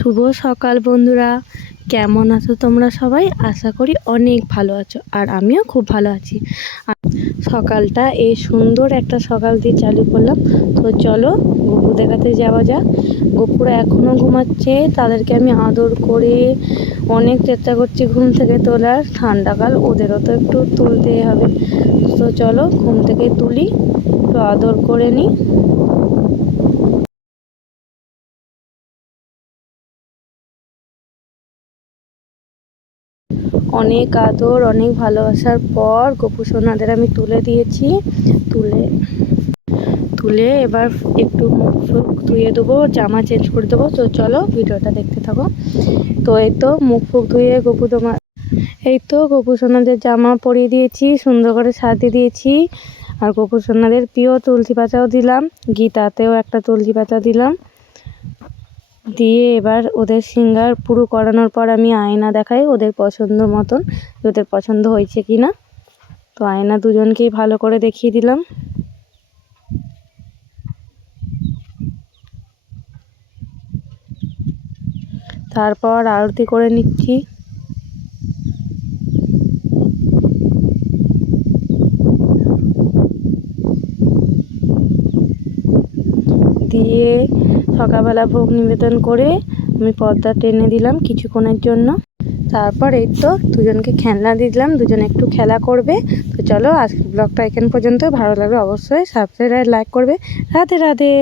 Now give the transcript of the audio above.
শুভ সকাল বন্ধুরা, কেমন আছো তোমরা সবাই? আশা করি অনেক ভালো আছো, আর আমিও খুব ভালো আছি। সকালটা এই সুন্দর একটা সকাল দিয়ে চালু করলাম। তো চলো গপু দেখাতে যাওয়া যাক। গপুরা এখনও ঘুমাচ্ছে, তাদেরকে আমি আদর করে অনেক চেষ্টা করছি ঘুম থেকে তোলার। ঠান্ডাকাল, ওদেরও তো একটু তুলতেই হবে। তো চলো ঘুম থেকে তুলি, একটু আদর করে নিই। অনেক আদর, অনেক ভালোবাসার পর গপু সোনাদের আমি তুলে দিয়েছি। তুলে এবার একটু মুখ ফুক ধুয়ে দেবো, জামা চেঞ্জ করে দেবো। তো চলো ভিডিওটা দেখতে থাকো। তো এই তো মুখ ফুক ধুয়ে গপু সোনাদের জামা পরিয়ে দিয়েছি, সুন্দর করে সাজিয়ে দিয়েছি। আর গপু সোনাদের প্রিয় তুলসী পাতাও দিলাম, গীতাতেও একটা তুলসী পাতা দিলাম। দিয়ে এবার ওদের সিঙ্গার পুরো করানোর পর আমি আয়না দেখাই ওদের পছন্দ মতন, ওদের পছন্দ হয়েছে কি না। তো আয়না দুজনকেই ভালো করে দেখিয়ে দিলাম। তারপর আরতি করে নিচ্ছি। দিয়ে সকালবেলা ভোগ নিবেদন করে আমি পর্দা টেনে দিলাম কিছুক্ষণের জন্য। তারপর এই তো দুজনকে খেলনা দিয়ে দিলাম, দুজনে একটু খেলা করবে। তো চলো আজকের ব্লগটা এখান পর্যন্ত। ভালো লাগলে অবশ্যই সাবস্ক্রাইব আর লাইক করবে। রাধে রাধে।